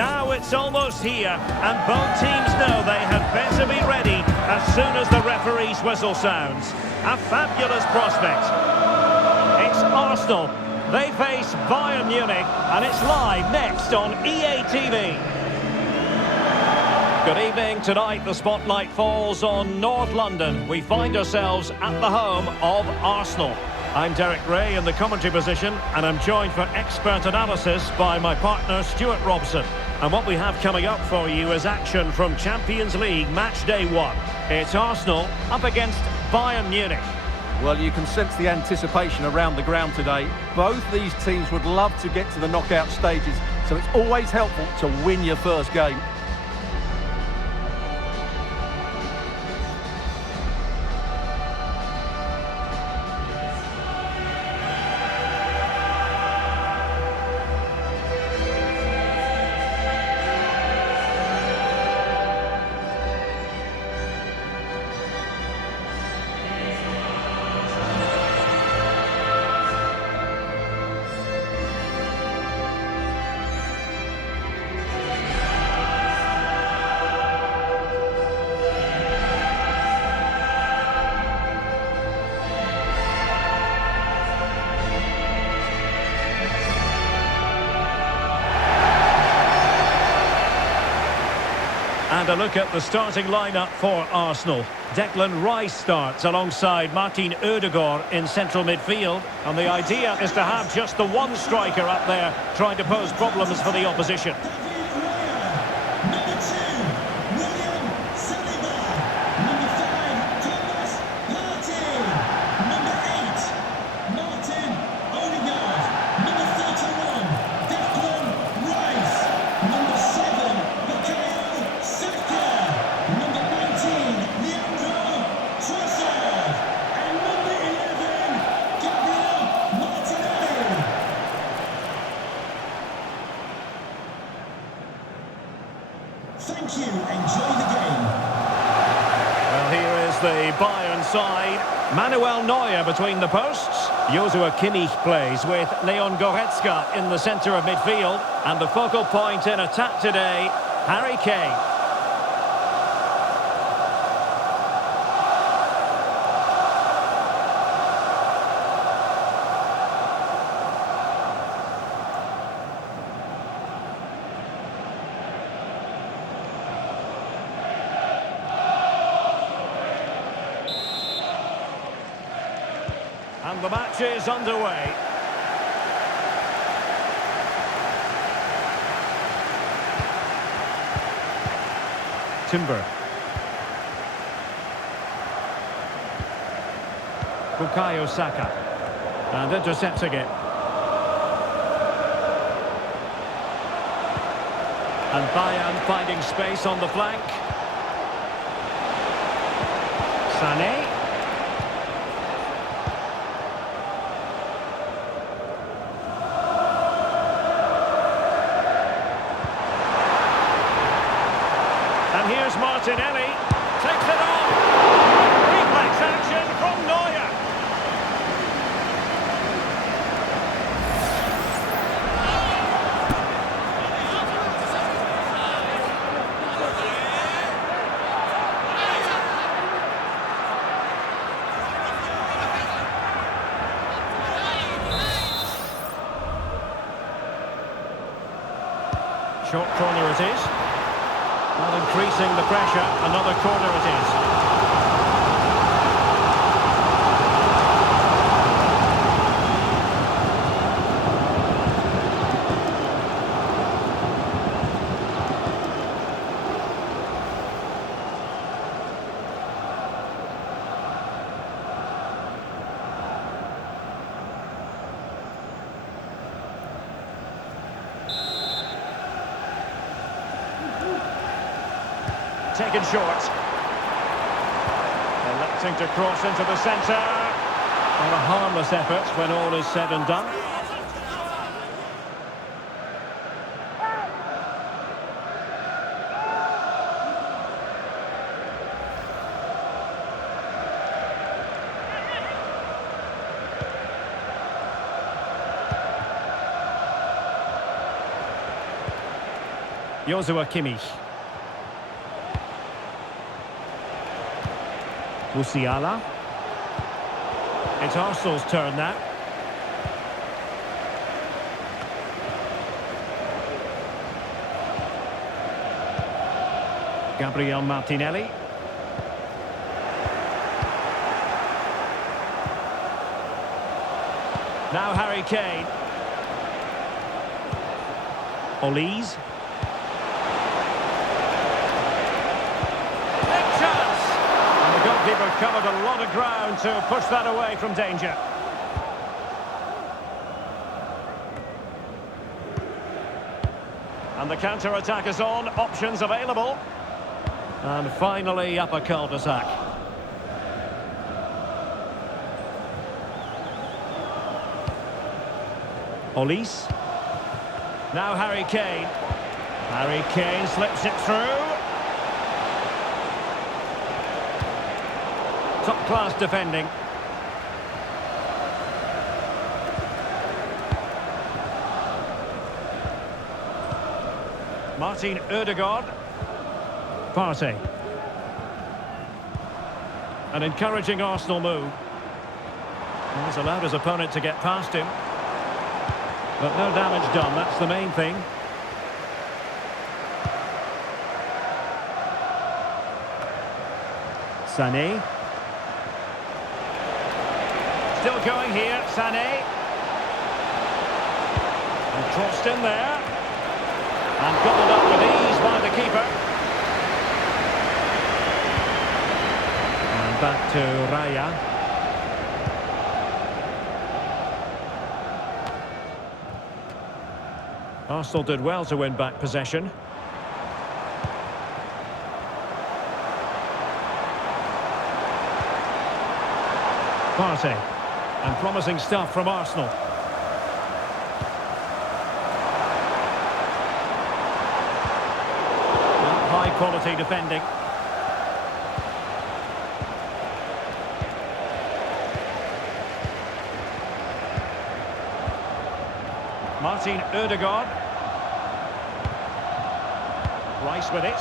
Now it's almost here, and both teams know they had better be ready as soon as the referee's whistle sounds. A fabulous prospect. It's Arsenal. They face Bayern Munich, and it's live next on EA TV. Good evening. Tonight the spotlight falls on North London. We find ourselves at the home of Arsenal. I'm Derek Ray in the commentary position, and I'm joined for expert analysis by my partner Stuart Robson. And what we have coming up for you is action from Champions League Matchday 1. It's Arsenal up against Bayern Munich. Well, you can sense the anticipation around the ground today. Both these teams would love to get to the knockout stages, so it's always helpful to win your first game. And a look at the starting lineup for Arsenal. Declan Rice starts alongside Martin Odegaard in central midfield. And the idea is to have just the one striker up there trying to pose problems for the opposition. Thank you. Enjoy the game. Well, here is the Bayern side. Manuel Neuer between the posts. Joshua Kimmich plays with Leon Goretzka in the centre of midfield. And the focal point in attack today, Harry Kane. And the match is underway. Timber. Bukayo Saka. And intercepting it. And Bayern finding space on the flank. Sané. And here's Martinelli, takes it on. Reflex action from Neuer. Short corner it is. Not increasing the pressure, another corner it is. Taken short. Electing to cross into the centre. Well, a harmless effort when all is said and done. Joshua Kimmich. Musiala. It's Arsenal's turn now. Gabriel Martinelli. Now Harry Kane. Olise. Big chance! And the goalkeeper covered a lot of ground to push that away from danger. And the counter-attack is on, options available. And finally up a cul-de-sac. Olise. Now Harry Kane. Harry Kane slips it through. Top-class defending. Martin Ødegaard. Partey. An encouraging Arsenal move. He's allowed his opponent to get past him. But no damage done, that's the main thing. Sané. Still going here, Sané. And crossed in there. And gobbled up with ease by the keeper. And back to Raya. Arsenal did well to win back possession. Partey. And promising stuff from Arsenal. High quality defending. Martin Ødegaard. Rice with it.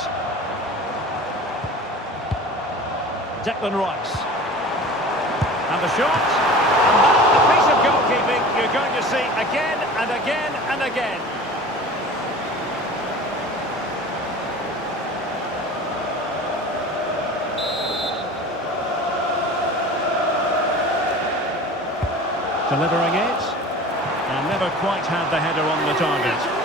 Declan Rice. And the shot. And that's the piece of goalkeeping you're going to see again and again and again. Delivering it. And never quite had the header on the target.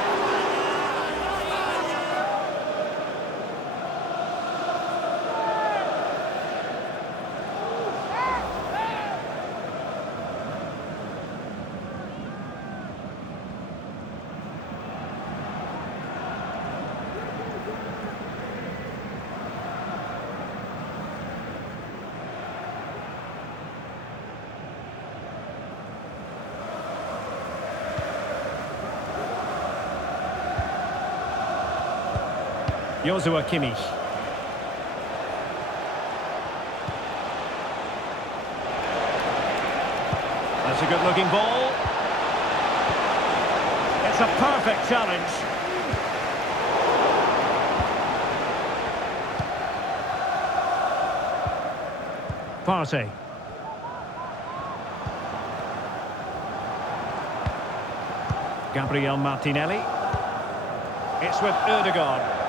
Joshua Kimmich. That's a good-looking ball. It's a perfect challenge. Partey. Gabriel Martinelli. It's with Ødegaard.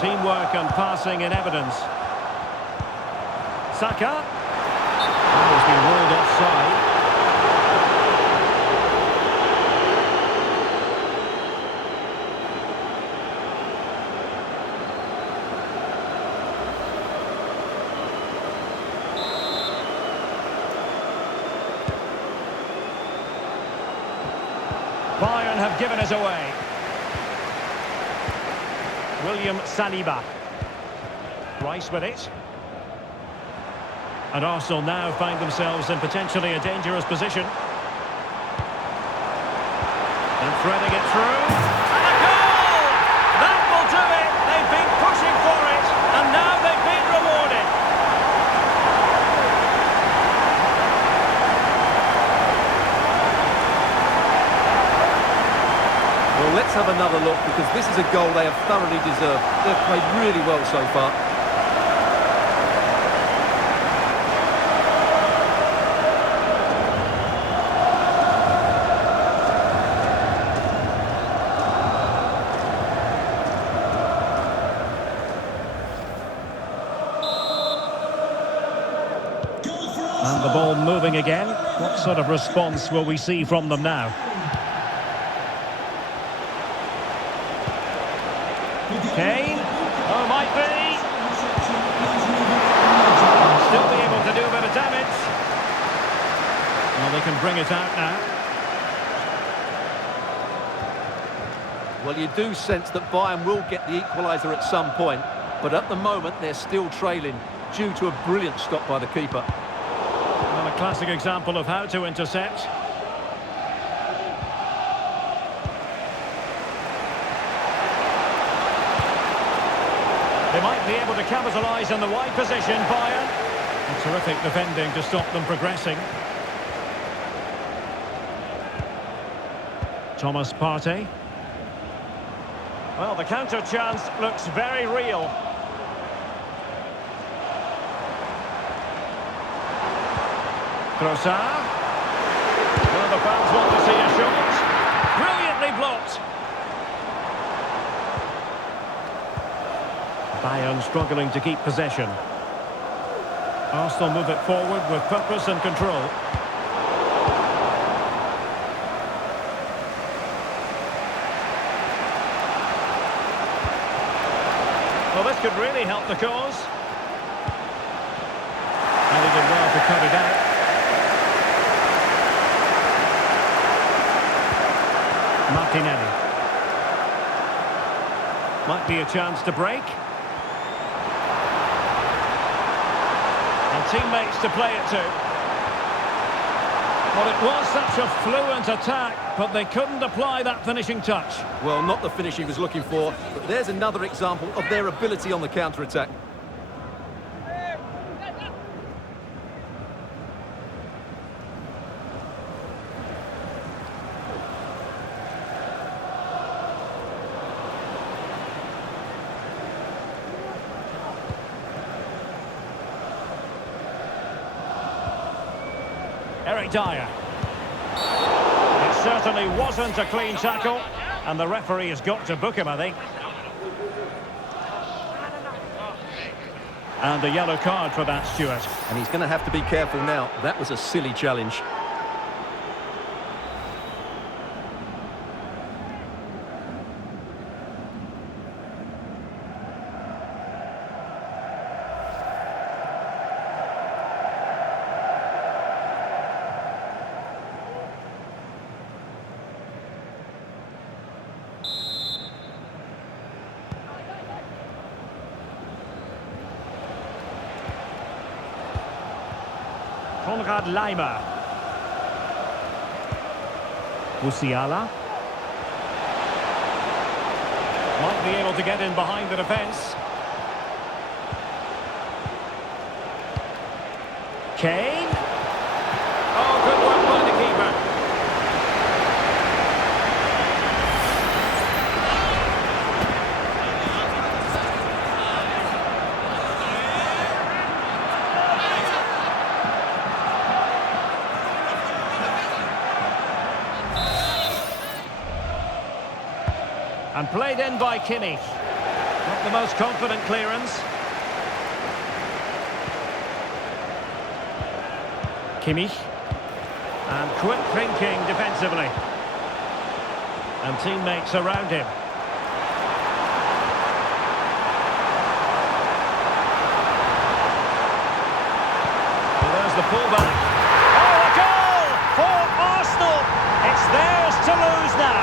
Teamwork and passing in evidence. Saka. Oh, he's been ruled offside. Bayern have given us away. William Saliba. Rice with it. And Arsenal now find themselves in potentially a dangerous position. And threading it through. And a goal! That will do it! They've been pushing for it, and now they've been rewarded. Well, let's have another look, because this is a goal they have thoroughly deserved. They've played really well so far. And the ball moving again. What sort of response will we see from them now? Kane. Oh, might be. Still be able to do a bit of damage. Well, they can bring it out now. Well, you do sense that Bayern will get the equaliser at some point, but at the moment they're still trailing due to a brilliant stop by the keeper. Well, a classic example of how to intercept. They might be able to capitalise on the wide position, Bayern. A terrific defending to stop them progressing. Thomas Partey. Well, the counter chance looks very real. Trossard. Well, the fans want to see a shot. Brilliantly blocked. Bayern struggling to keep possession. Arsenal move it forward with purpose and control. Well, this could really help the cause. And he did well to cut it out. Martinelli. Might be a chance to break. And teammates to play it to. Well, it was such a fluent attack, but they couldn't apply that finishing touch. Well, not the finish he was looking for, but there's another example of their ability on the counter-attack. Eric Dyer. It certainly wasn't a clean tackle, and the referee has got to book him, I think. And a yellow card for that, Stuart. And he's going to have to be careful now. That was a silly challenge. Konrad Laimer. Musiala. Might be able to get in behind the defence. Kane. Oh, good work by the keeper. And played in by Kimmich. Not the most confident clearance. Kimmich. And quick thinking defensively. And teammates around him. Well, there's the pullback. Oh, a goal for Arsenal! It's theirs to lose now.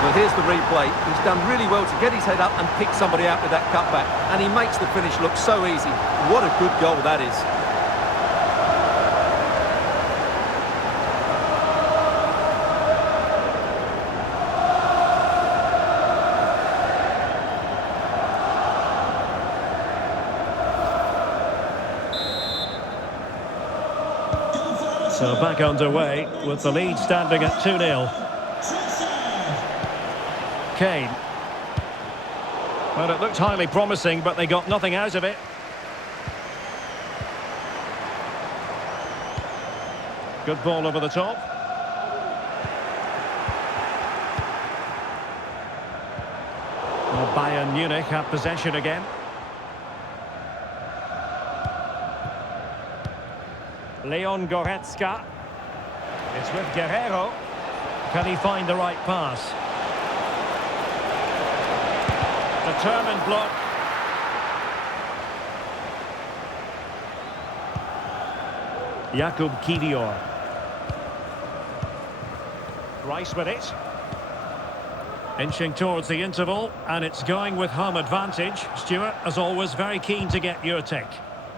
Well, here's the replay. He's done really well to get his head up and pick somebody out with that cutback. And he makes the finish look so easy. What a good goal that is. So back underway with the lead standing at 2-0. Kane. Well, it looked highly promising, but they got nothing out of it. Good ball over the top. Well, Bayern Munich have possession again. Leon Goretzka. It's with Guerrero. Can he find the right pass? Determined block. Jakub Kivior. Rice with it. Inching towards the interval, and it's going with home advantage. Stuart, as always, very keen to get your take.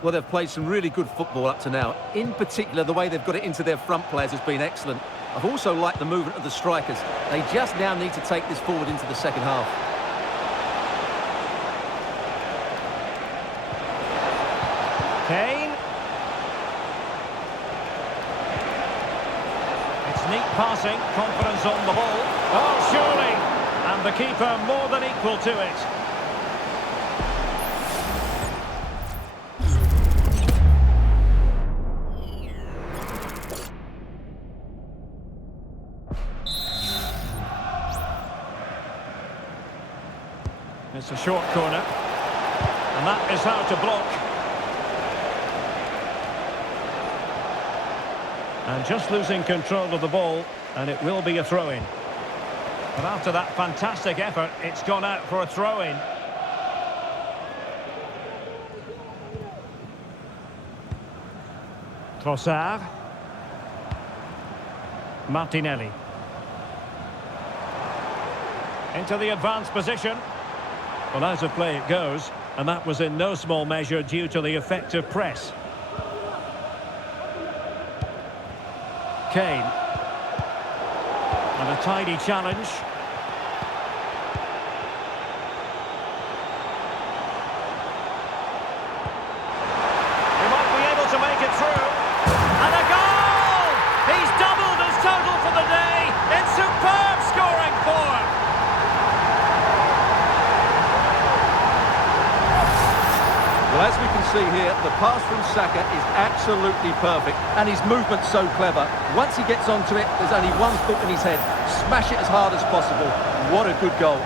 Well, they've played some really good football up to now. In particular, the way they've got it into their front players has been excellent. I've also liked the movement of the strikers. They just now need to take this forward into the second half. Kane. It's neat passing, confidence on the ball. Oh, surely! And the keeper more than equal to it. It's a short corner, and that is how to block. And just losing control of the ball, and it will be a throw-in. But after that fantastic effort, it's gone out for a throw-in. Trossard. Martinelli. Into the advanced position. Well, out of play it goes, and that was in no small measure due to the effective press. Kane. And a tidy challenge. He might be able to make it through. And a goal! He's doubled his total for the day in superb scoring form. Well, as we can see here, the pass from Saka is absolutely perfect, and his movement's so clever. Once he gets onto it, there's only one thought in his head: smash it as hard as possible. What a good goal.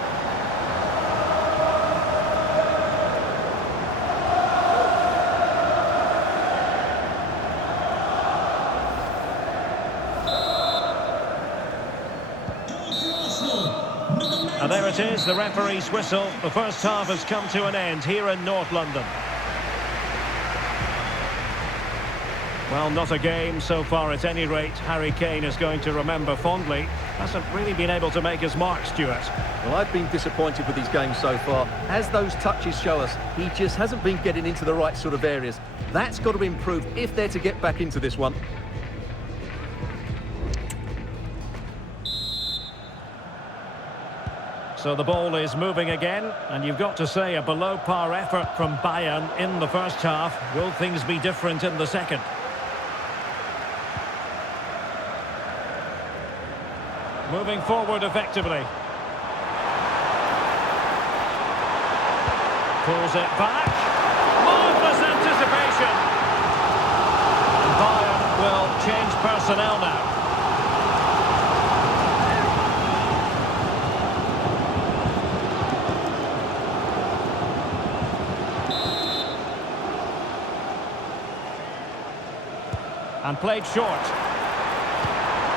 And there it is, the referee's whistle. The first half has come to an end here in North London. Well, not a game so far at any rate. Harry Kane is going to remember fondly. Hasn't really been able to make his mark, Stuart. Well, I've been disappointed with his game so far. As those touches show us, he just hasn't been getting into the right sort of areas. That's got to improve if they're to get back into this one. So the ball is moving again, and you've got to say a below-par effort from Bayern in the first half. Will things be different in the second? Moving forward effectively. Pulls it back. Marvellous anticipation. And Bayern will change personnel now. And played short.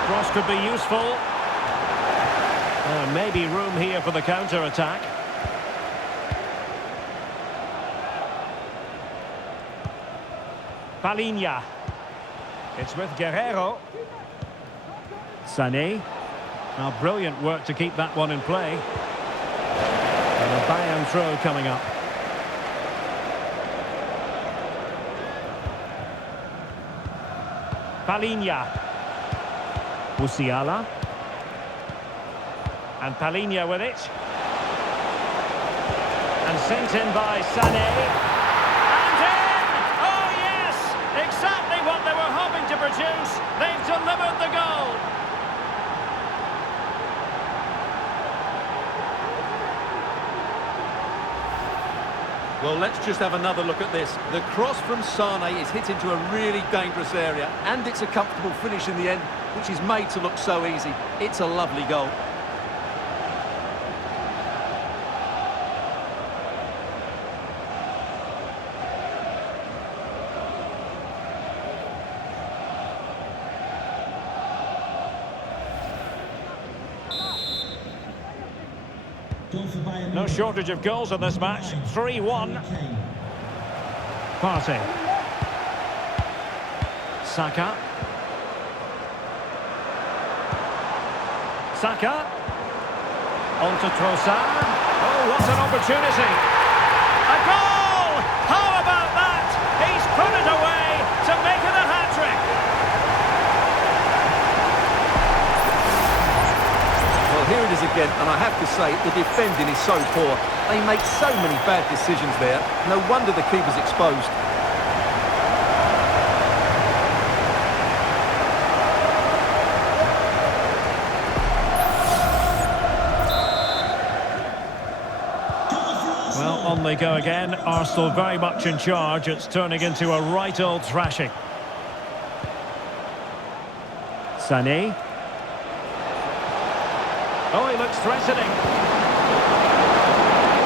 Cross could be useful. Maybe room here for the counter-attack. Palinha. It's with Guerrero. Sané. Now, brilliant work to keep that one in play. And a Bayern throw coming up. Palinha. Musiala. And Palinha with it. And sent in by Sané. And in! Oh yes! Exactly what they were hoping to produce. juice. They've delivered the goal. Well, let's just have another look at this. The cross from Sane is hit into a really dangerous area, and it's a comfortable finish in the end, which is made to look so easy. It's a lovely goal. Goal for Bayern No Munich. shortage of goals in this match. 3-1. Kane. Partey. Saka. Saka. On to Trossard. Oh, what an opportunity. A goal! How about that? He's put it away to make it a hat-trick. Well, here it is again, and I have to say, the defending is so poor. They make so many bad decisions there. No wonder the keeper's exposed. Well, on they go again. Arsenal very much in charge. It's turning into a right old thrashing. Sané. Oh, he looks threatening.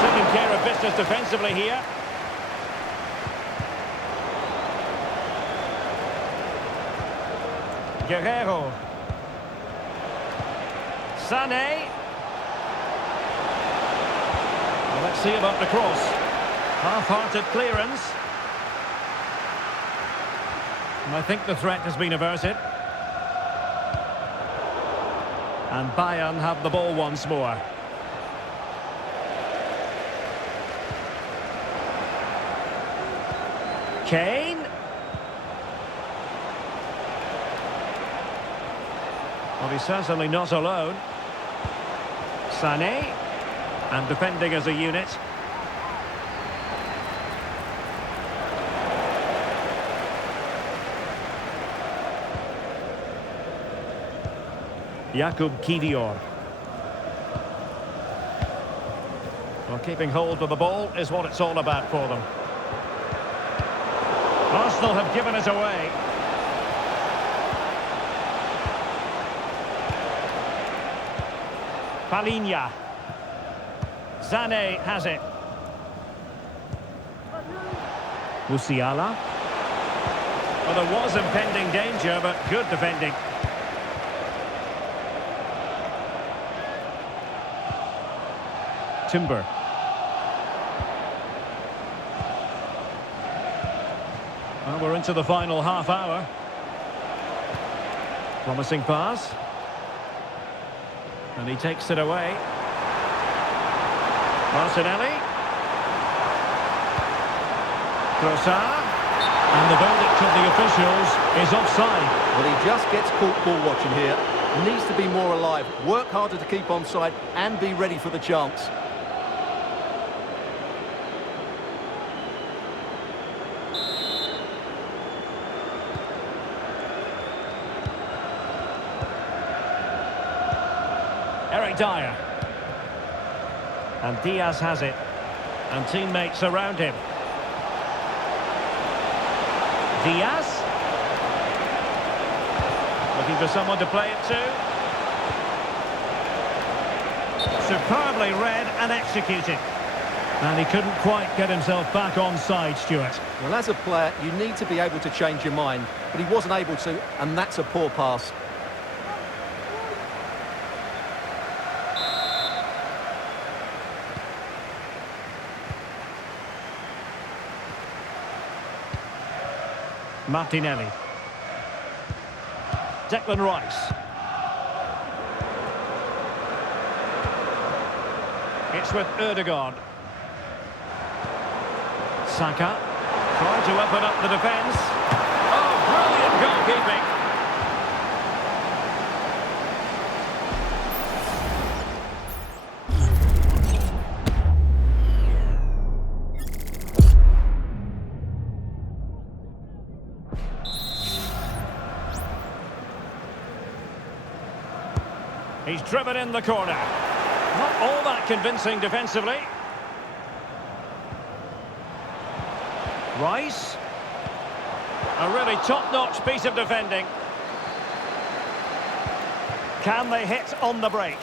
Taking care of business defensively here. Guerrero. Sané. Well, let's see about the cross. Half-hearted clearance. And I think the threat has been averted. And Bayern have the ball once more. Kane. Well, he's certainly not alone. Sané. And defending as a unit. Jakub Kivior. Well, keeping hold of the ball is what it's all about for them. Arsenal have given it away. Palinha. Sané has it. Musiala. Well, there was impending danger, but good defending. Timber. Well, we're into the final half hour. Promising pass. And he takes it away. Martinelli. Trossard. And the verdict of the officials is offside. Well, he just gets caught ball watching here. Needs to be more alive, work harder to keep onside, and be ready for the chance. Eric Dyer. And Diaz has it. And teammates around him. Diaz. Looking for someone to play it to. Superbly read and executed. And he couldn't quite get himself back on side, Stuart. Well, as a player, you need to be able to change your mind, but he wasn't able to, and that's a poor pass. Martinelli. Declan Rice. It's with Ødegaard. Saka. Trying to open up the defence. Oh, brilliant goalkeeping. He's driven in the corner. Not all that convincing defensively. Rice. A really top-notch piece of defending. Can they hit on the break?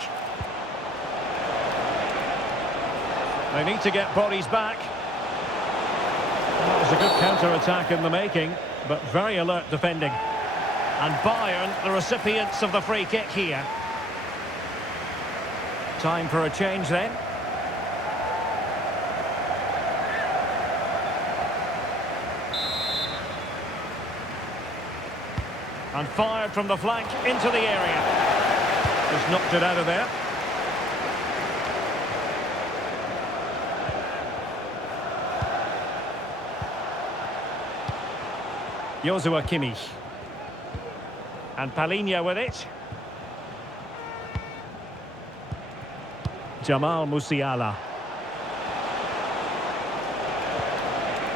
They need to get bodies back. That was a good counter-attack in the making, but very alert defending. And Bayern, the recipients of the free kick here. Time for a change then. And fired from the flank into the area. Just knocked it out of there. Joshua Kimmich. And Palhinha with it. Jamal Musiala.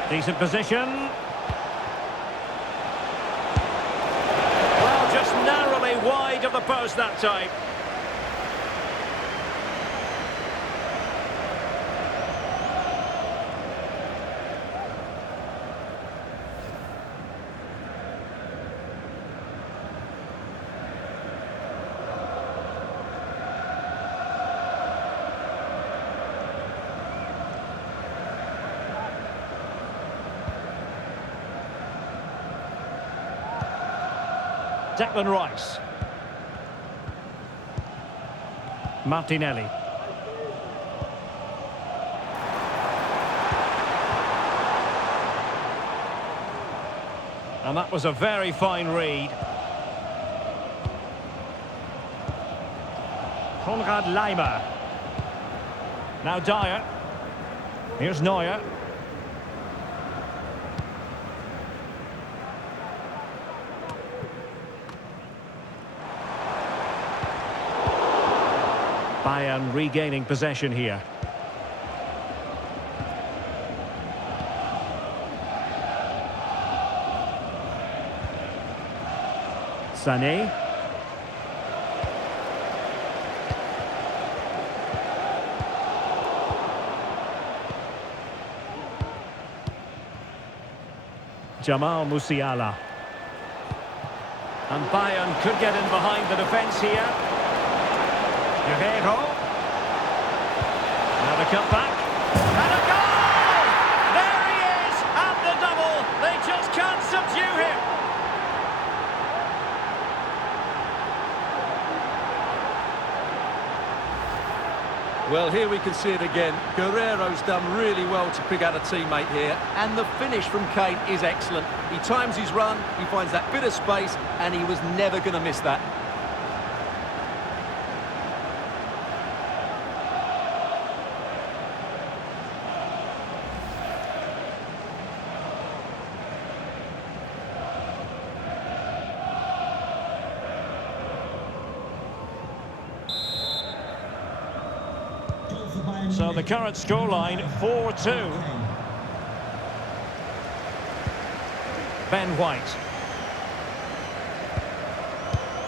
Decent position. Well, just narrowly wide of the post that time. Declan Rice. Martinelli. And that was a very fine read. Konrad Laimer. Now Dyer. Here's Neuer. Bayern regaining possession here. Sané. Jamal Musiala. And Bayern could get in behind the defence here. Guerreiro. Now the cutback. And a goal! There he is! And the double! They just can't subdue him! Well, here we can see it again. Guerreiro's done really well to pick out a teammate here. And the finish from Kane is excellent. He times his run, he finds that bit of space, and he was never going to miss that. So the current scoreline, 4-2. Ben White.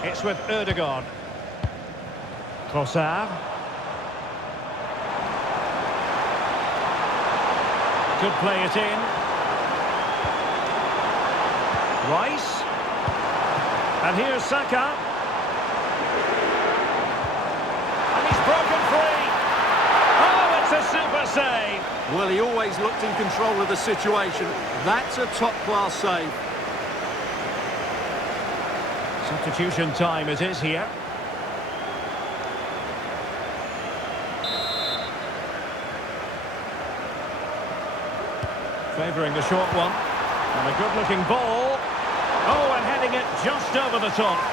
It's with Ødegaard. Trossard. Could play it in. Rice. And here's Saka. And he's broken free. It's a super save. Well, he always looked in control of the situation. That's a top-class save. Substitution time it is here. Favouring the short one. And a good-looking ball. Oh, and heading it just over the top.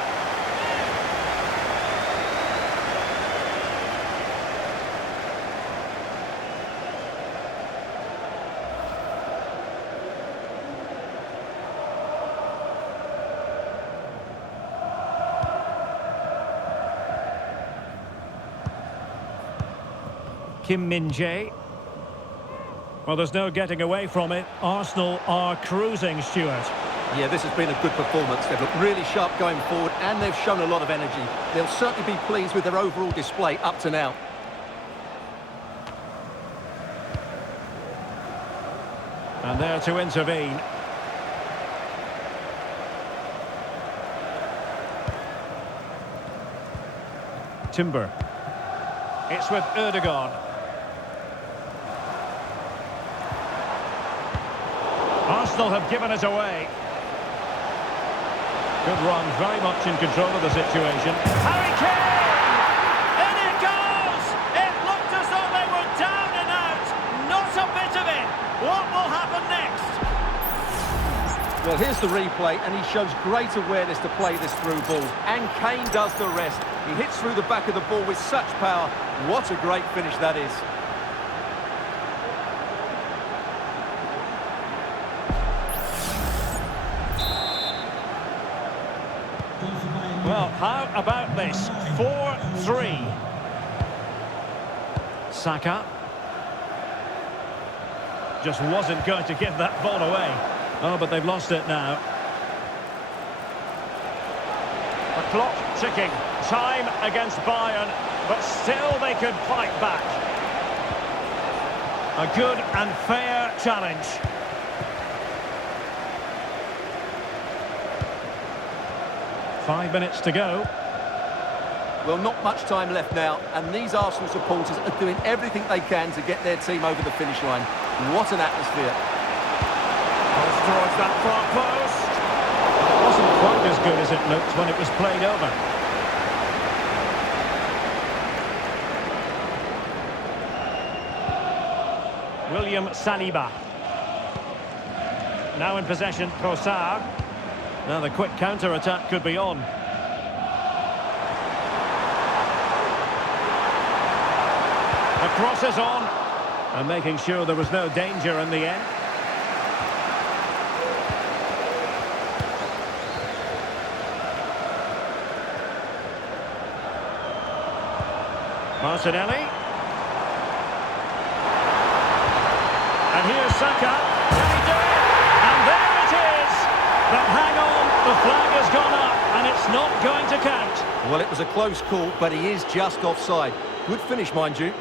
Kim Min-jae. Well, there's no getting away from it. Arsenal are cruising, Stuart. Yeah, this has been a good performance. They've looked really sharp going forward and they've shown a lot of energy. They'll certainly be pleased with their overall display up to now. And there to intervene. Timber. It's with Erdogan. Arsenal have given it away. Good run, very much in control of the situation. Harry Kane! In it goes! It looked as though they were down and out. Not a bit of it. What will happen next? Well, here's the replay, and he shows great awareness to play this through ball. And Kane does the rest. He hits through the back of the ball with such power. What a great finish that is. Well, how about this? 4-3. Saka. Just wasn't going to give that ball away. Oh, but they've lost it now. The clock ticking. Time against Bayern, but still they could fight back. A good and fair challenge. Five minutes to go. Well, not much time left now, and these Arsenal supporters are doing everything they can to get their team over the finish line. What an atmosphere. Towards that far post. It wasn't quite as good as it looked when it was played over. William Saliba. Now in possession, Trossard. Now the quick counter-attack could be on. The cross is on. And making sure there was no danger in the end. Martinelli. And here's Saka. Can he do it? And there it is! But hang on, the flag has gone up and it's not going to count. Well, it was a close call, but he is just offside. Good finish, mind you.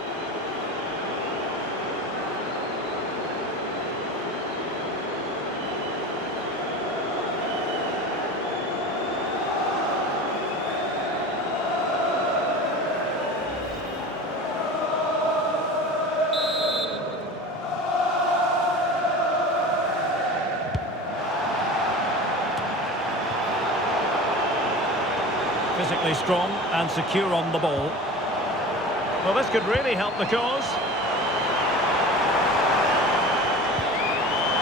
Physically strong and secure on the ball. Well, this could really help the cause.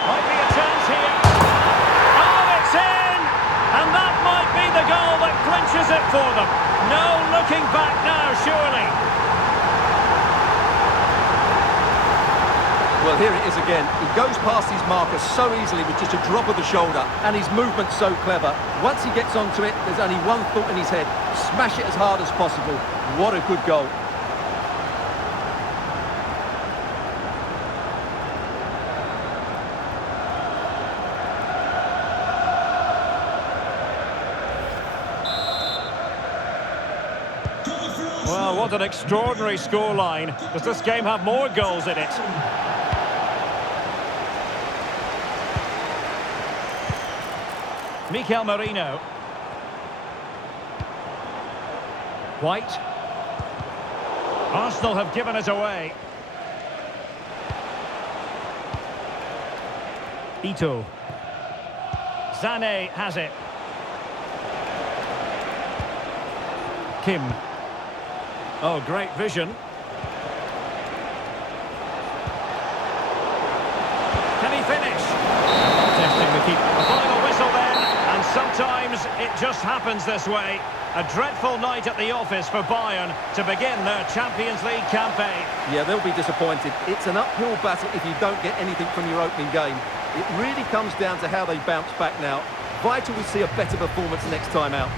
Might be a chance here. Oh, it's in! And that might be the goal that clinches it for them. No looking back now, surely. Well, here it is again. He goes past his marker so easily with just a drop of the shoulder, and his movement's so clever. Once he gets onto it, there's only one thought in his head. Smash it as hard as possible. What a good goal. Well, what an extraordinary scoreline. Does this game have more goals in it? Mikel Merino. White. Arsenal have given it away. Ito. Sané has it. Kim. Oh, great vision. Can he finish? Testing the keeper. A final whistle then, and sometimes it just happens this way. A dreadful night at the office for Bayern to begin their Champions League campaign. Yeah, they'll be disappointed. It's an uphill battle if you don't get anything from your opening game. It really comes down to how they bounce back now. Vital we see a better performance next time out.